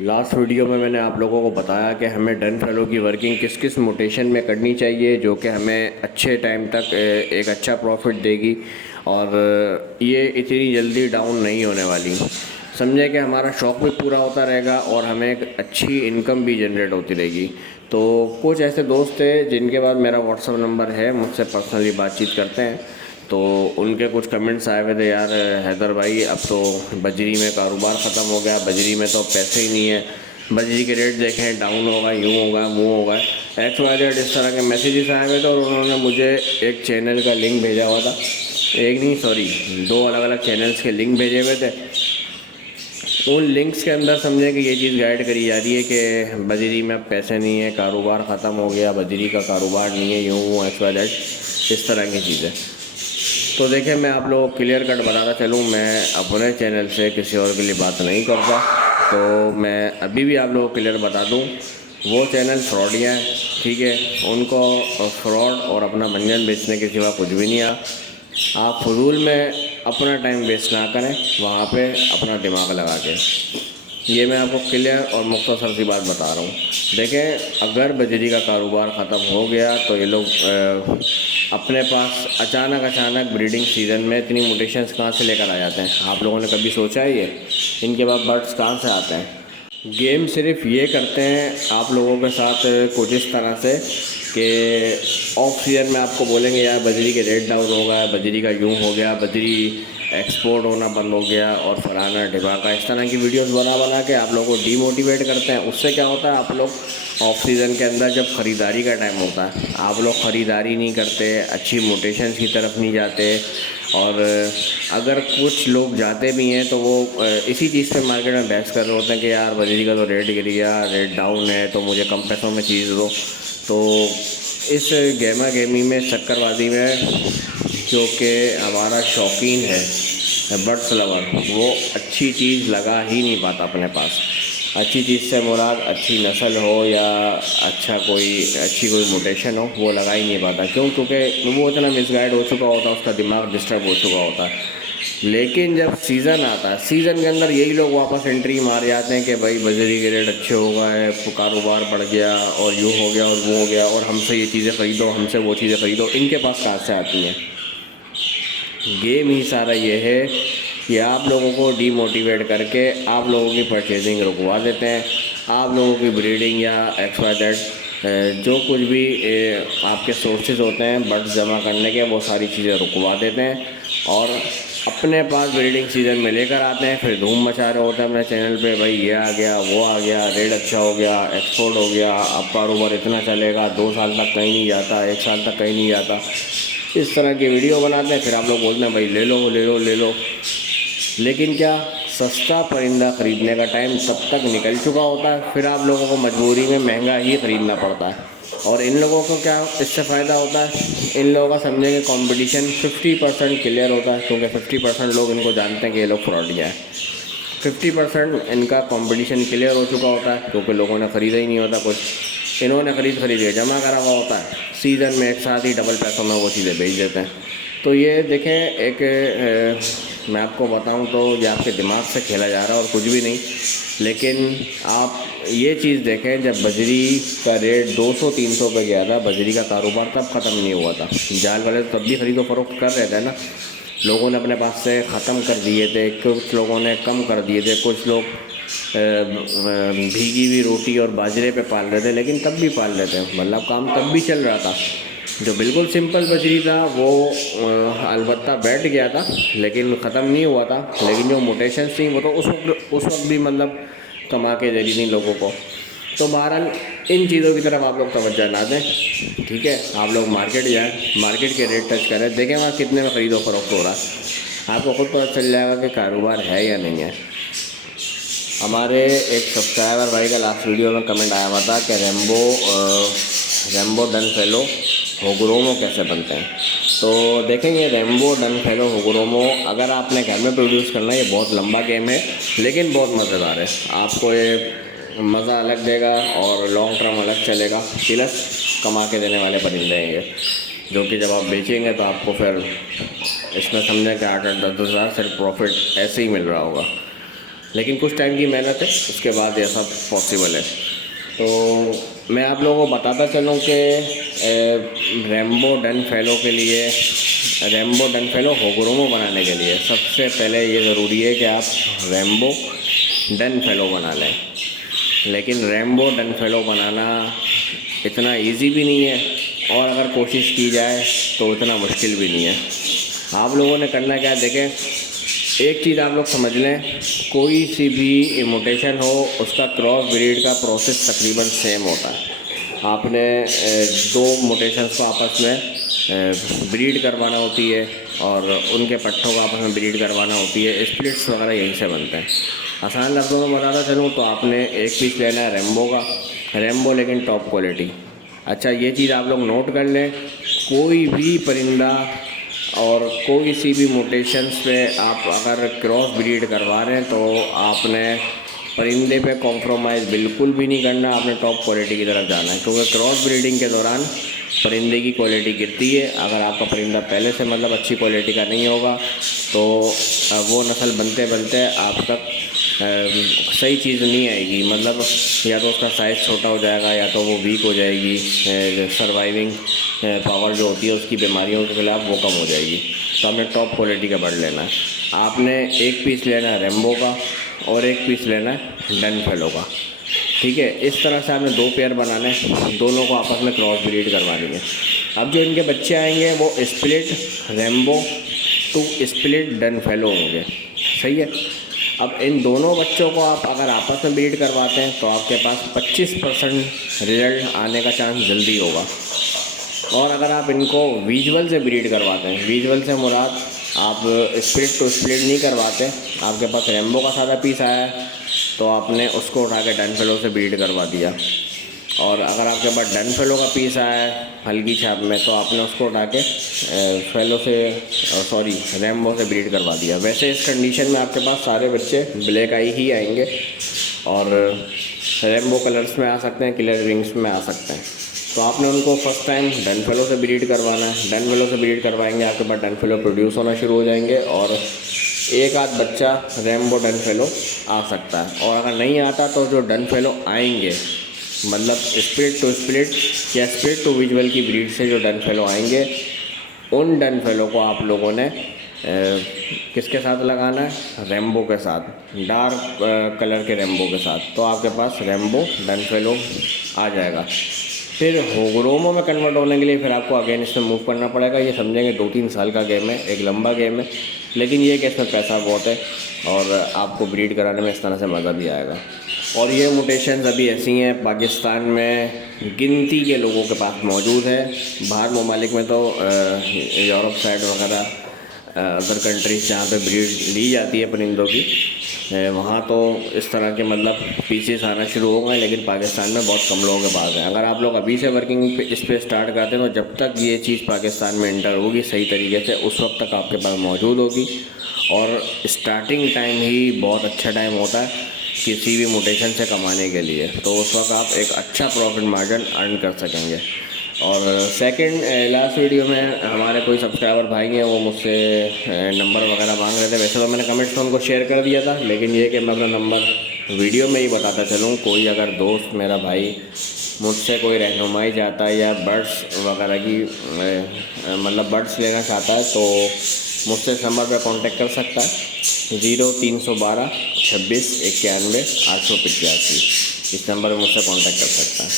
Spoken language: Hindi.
लास्ट वीडियो में मैंने आप लोगों को बताया कि हमें डन फेलो की वर्किंग किस किस मोटेशन में करनी चाहिए जो कि हमें अच्छे टाइम तक एक अच्छा प्रॉफिट देगी और ये इतनी जल्दी डाउन नहीं होने वाली। समझे कि हमारा शौक़ भी पूरा होता रहेगा और हमें एक अच्छी इनकम भी जनरेट होती रहेगी। तो कुछ ऐसे दोस्त थे जिनके बाद मेरा व्हाट्सअप नंबर है, मुझसे पर्सनली बातचीत करते हैं। तो उनके कुछ कमेंट्स आए हुए थे, यार हैदर भाई अब तो बजरी में कारोबार ख़त्म हो गया, बजरी में तो पैसे ही नहीं है, बजरी के रेट देखें डाउन होगा, यूँ होगा, वो होगा, एक्स वाई जेड इस तरह के मैसेजेस आए हुए थे। और उन्होंने मुझे एक चैनल का लिंक भेजा हुआ था, एक नहीं सॉरी 2 अलग अलग चैनल्स के लिंक भेजे हुए थे। उन लिंक्स के अंदर समझे कि ये चीज़ गाइड करी जा रही है कि बजरी में अब पैसे नहीं है, कारोबार ख़त्म हो गया, बजरी का कारोबार नहीं है, यूँ वो एक्स वाई जेड इस तरह की चीज़ें। तो देखिए मैं आप लोगों को क्लियर कट बताता चलूँ, मैं अपने चैनल से किसी और के लिए बात नहीं करता। तो मैं अभी भी आप लोगों को क्लियर बता दूँ, वो चैनल फ्रॉडियाँ हैं, ठीक है। उनको फ्रॉड और अपना मंजन बेचने के सिवा कुछ भी नहीं आ। आप फजूल में अपना टाइम वेस्ट ना करें वहाँ पे अपना दिमाग लगा के। ये मैं आपको क्लियर और मुख्तसर सी बात बता रहा हूँ। देखें अगर बजरी का कारोबार ख़त्म हो गया तो ये लोग अपने पास अचानक ब्रीडिंग सीज़न में इतनी म्यूटेशंस कहाँ से लेकर आ जाते हैं। आप लोगों ने कभी सोचा है ये इनके पास बर्ड्स कहाँ से आते हैं? गेम सिर्फ ये करते हैं आप लोगों के साथ कुछ इस तरह से कि ऑफ सीजन में आपको बोलेंगे यार बजरी के रेट डाउन हो गया, बजरी का यूँ हो गया, बजरी एक्सपोर्ट होना बंद हो गया और फलाना ढिमाका, इस तरह की वीडियोस बना के आप लोगों को डीमोटिवेट करते हैं। उससे क्या होता है, आप लोग ऑफ सीज़न के अंदर जब ख़रीदारी का टाइम होता है आप लोग ख़रीदारी नहीं करते, अच्छी मोटेशंस की तरफ नहीं जाते। और अगर कुछ लोग जाते भी हैं तो वो इसी चीज़ पे मार्केट में बहस कर रहे होते हैं कि यार बजरी का तो रेट गिर गया, रेट डाउन है, तो मुझे कम पैसों में चीज़ दो। तो इस गेमा गेमी में शक्करबाजी में जो कि हमारा शौकीन है बर्ड्स लवर, वो अच्छी चीज़ लगा ही नहीं पाता अपने पास। अच्छी चीज़ से मुराद अच्छी नस्ल हो या अच्छी कोई मोटेशन हो, वो लगा ही नहीं पाता। क्यों? क्योंकि वो इतना मिसगाइड हो चुका होता है, उसका दिमाग डिस्टर्ब हो चुका होता है। लेकिन जब सीज़न आता है, सीज़न के अंदर यही लोग वापस एंट्री मार जाते हैं कि भाई बजरी के रेट अच्छे हो गए, कारोबार बढ़ गया और यूँ हो गया और वो हो गया और हमसे ये चीज़ें ख़रीदो, हमसे वो चीज़ें ख़रीदो। इनके पास कहाँ से आती हैं? गेम ही सारा ये है कि आप लोगों को डीमोटिवेट करके आप लोगों की परचेजिंग रुकवा देते हैं। आप लोगों की ब्रीडिंग या एक्स वाई जेड जो कुछ भी आपके सोर्सेज होते हैं बर्ड्स जमा करने के, वो सारी चीज़ें रुकवा देते हैं और अपने पास ब्रीडिंग सीज़न में लेकर आते हैं। फिर धूम मचा रहे होते हैं अपने चैनल पे, भाई ये आ गया, वो आ गया, रेट अच्छा हो गया, एक्सपोर्ट हो गया, अब कारोबार इतना चलेगा, 2 साल तक कहीं नहीं जाता, 1 साल तक कहीं नहीं जाता। इस तरह की वीडियो बनाते हैं। फिर आप लोग बोलते हैं भाई ले लो ले लो ले लो। लेकिन क्या सस्ता परिंदा ख़रीदने का टाइम तब तक निकल चुका होता है, फिर आप लोगों को मजबूरी में महंगा ही ख़रीदना पड़ता है। और इन लोगों को क्या इससे फ़ायदा होता है? इन लोगों का समझेंगे कंपटीशन 50% क्लियर होता है, क्योंकि 50% लोग इनको जानते हैं कि ये लोग फ्रॉडिया है। 50% इनका कंपटीशन क्लियर हो चुका होता है क्योंकि लोगों ने ख़रीदा ही नहीं होता कुछ। इन्होंने खरीद के जमा करा हुआ होता है, सीज़न में एक साथ ही डबल पैसों में वो चीज़ें बेच देते हैं। तो ये देखें एक मैं आपको बताऊं तो ये आपके दिमाग से खेला जा रहा है और कुछ भी नहीं। लेकिन आप ये चीज़ देखें, जब बजरी का रेट 200-300 पे गया था, बजरी का कारोबार तब ख़त्म नहीं हुआ था। जाल वाले तब भी ख़रीदो फरोख्त कर रहे थे ना, लोगों ने अपने पास से ख़त्म कर दिए थे, कुछ लोगों ने कम कर दिए थे, कुछ लोग भीगी हुई रोटी और बाजरे पे पाल रहे थे, लेकिन तब भी पाल रहे थे, मतलब काम तब भी चल रहा था। जो बिल्कुल सिंपल बजरी था वो अलबत्ता बैठ गया था लेकिन ख़त्म नहीं हुआ था। लेकिन जो मोटेशंस थी वो तो उस वक्त भी मतलब कमा के दे रही थी लोगों को। तो बहरहाल इन चीज़ों की तरफ आप लोग तवज्जो ना दें, ठीक है। आप लोग मार्केट जाएँ, मार्केट के रेट टच करें, देखें वहाँ कितने में ख़रीदो फरोख्त हो रहा है, आपको खुद पता चल जाएगा कि कारोबार है या नहीं है। हमारे एक सब्सक्राइबर भाई का लास्ट वीडियो में कमेंट आया हुआ था कि रेम्बो डन फेलो होगुरोमो कैसे बनते हैं। तो देखेंगे रेम्बो डन फेलो होगुरोमो अगर आपने घर में प्रोड्यूस करना है, ये बहुत लंबा गेम है लेकिन बहुत मज़ेदार है। आपको ये मज़ा अलग देगा और लॉन्ग टर्म अलग चलेगा, प्लस कमा के देने वाले परिंदे हैं ये, जो कि जब आप बेचेंगे तो आपको फिर इसमें समझें कि 8-10 हज़ार सिर्फ प्रॉफिट ऐसे ही मिल रहा होगा। लेकिन कुछ टाइम की मेहनत है, उसके बाद ये सब पॉसिबल है। तो मैं आप लोगों को बताता चलूँ कि रेम्बो डन फेलो के लिए, रेम्बो डन फेलो होगुरोमो बनाने के लिए सबसे पहले ये ज़रूरी है कि आप रेम्बो डन फेलो बना लें। लेकिन रेम्बो डन फेलो बनाना इतना इजी भी नहीं है, और अगर कोशिश की जाए तो इतना मुश्किल भी नहीं है। आप लोगों ने करना क्या है, देखें, एक चीज़ आप लोग समझ लें, कोई सी भी म्यूटेशन हो उसका क्रॉस ब्रीड का प्रोसेस तकरीबन सेम होता है। आपने दो म्यूटेशंस को आपस में ब्रीड करवाना होती है और उनके पट्टों को आपस में ब्रीड करवाना होती है। स्प्लिट्स वगैरह यहीं से बनते हैं। आसान लफ्ज़ों में बताता चलूँ तो आपने एक पीस लेना है रेम्बो का, रेम्बो लेकिन टॉप क्वालिटी। अच्छा, ये चीज़ आप लोग नोट कर लें, कोई भी परिंदा और कोई सी भी म्यूटेशंस पे आप अगर क्रॉस ब्रीड करवा रहे हैं तो आपने परिंदे पे कॉम्प्रोमाइज़ बिल्कुल भी नहीं करना, आपने टॉप क्वालिटी की तरफ जाना है। क्योंकि क्रॉस ब्रीडिंग के दौरान परिंदे की क्वालिटी गिरती है। अगर आपका परिंदा पहले से मतलब अच्छी क्वालिटी का नहीं होगा तो वो नस्ल बनते बनते आप तक सही चीज़ नहीं आएगी। मतलब या तो उसका साइज़ छोटा हो जाएगा, या तो वो वीक हो जाएगी, सर्वाइविंग पावर जो होती है उसकी बीमारियों के खिलाफ वो कम हो जाएगी। तो आपने टॉप क्वालिटी का बर्ड लेना है। आपने एक पीस लेना है रेम्बो का और एक पीस लेना है डन फेलो का, ठीक है। इस तरह से आपने दो पेयर बनाने हैं, दोनों को आपस में क्रॉस ब्रीड करवानी है। अब जो इनके बच्चे आएंगे वो स्प्लिट रेम्बो टू स्प्लिट डन फेलो होंगे, सही है। अब इन दोनों बच्चों को आप अगर आपस में ब्रीड करवाते हैं तो आपके पास 25% रिजल्ट आने का चांस जल्दी होगा। और अगर आप इनको विजुअल से ब्रीड करवाते हैं, विजुअल से मुराद आप स्प्लिट टू स्प्लिट नहीं करवाते, आपके पास रेम्बो का सादा पीस आया है तो आपने उसको उठा के डन फेलो से ब्रीड करवा दिया। और अगर आपके पास डन फेलो का पीस आया है हल्की छाप में तो आपने उसको उठा के फेलो से रेम्बो से ब्रीड करवा दिया। वैसे इस कंडीशन में आपके पास सारे बच्चे ब्लैक आई ही आएंगे और रेम्बो कलर्स में आ सकते हैं, क्लियर विंग्स में आ सकते हैं। तो आपने उनको फर्स्ट टाइम डन फेलो से ब्रीड करवाना है। डन फेलो से ब्रीड करवाएंगे, आपके पास डन फेलो प्रोड्यूस होना शुरू हो जाएंगे और एक आध बच्चा रेम्बो डन फेलो आ सकता है। और अगर नहीं आता तो जो डन फेलो आएंगे, मतलब स्प्लिट टू स्प्लिट या स्प्लिट टू विजुअल की ब्रीड से जो डन फेलो आएंगे, उन डन फेलो को आप लोगों ने किसके साथ लगाना है, रेम्बो के साथ, डार्क कलर के रेम्बो के साथ। तो आपके पास रेम्बो डन फेलो आ जाएगा। फिर होगुरोमो में कन्वर्ट होने के लिए फिर आपको अगेन इसमें मूव करना पड़ेगा। ये समझेंगे 2-3 साल का गेम है, एक लंबा गेम है, लेकिन ये कि इसमें पैसा बहुत है और आपको ब्रीड कराने में इस तरह से मज़ा भी आएगा। और ये म्यूटेशंस अभी ऐसी हैं पाकिस्तान में गिनती के लोगों के पास मौजूद है। बाहर ममालिक में तो यूरोप साइड वगैरह अदर कंट्रीज़ जहाँ पे ब्रीड ली जाती है परिंदों की, वहाँ तो इस तरह के मतलब पीसेस आना शुरू हो गए, लेकिन पाकिस्तान में बहुत कम लोगों के पास है। अगर आप लोग अभी से वर्किंग इस पर स्टार्ट करते हैं तो जब तक ये चीज़ पाकिस्तान में एंटर होगी सही तरीके से, उस वक्त तक आपके पास मौजूद होगी। और स्टार्टिंग टाइम ही बहुत अच्छा टाइम होता है किसी भी म्यूटेशन से कमाने के लिए, तो उस वक्त आप एक अच्छा प्रॉफिट मार्जिन अर्न कर सकेंगे। और सेकंड लास्ट वीडियो में हमारे कोई सब्सक्राइबर भाई हैं, वो मुझसे नंबर वगैरह मांग रहे थे। वैसे तो मैंने कमेंट्स में उनको शेयर कर दिया था, लेकिन ये कि मैं अपना नंबर वीडियो में ही बताता चलूँ। कोई अगर दोस्त मेरा भाई मुझसे कोई रहनुमाई चाहता है या बर्ड्स वगैरह की मतलब बर्ड्स लेना चाहता है तो मुझसे इस नंबर पर कॉन्टेक्ट कर सकता है 0312 26 91 885। इस नंबर पर मुझसे कॉन्टेक्ट कर सकता है।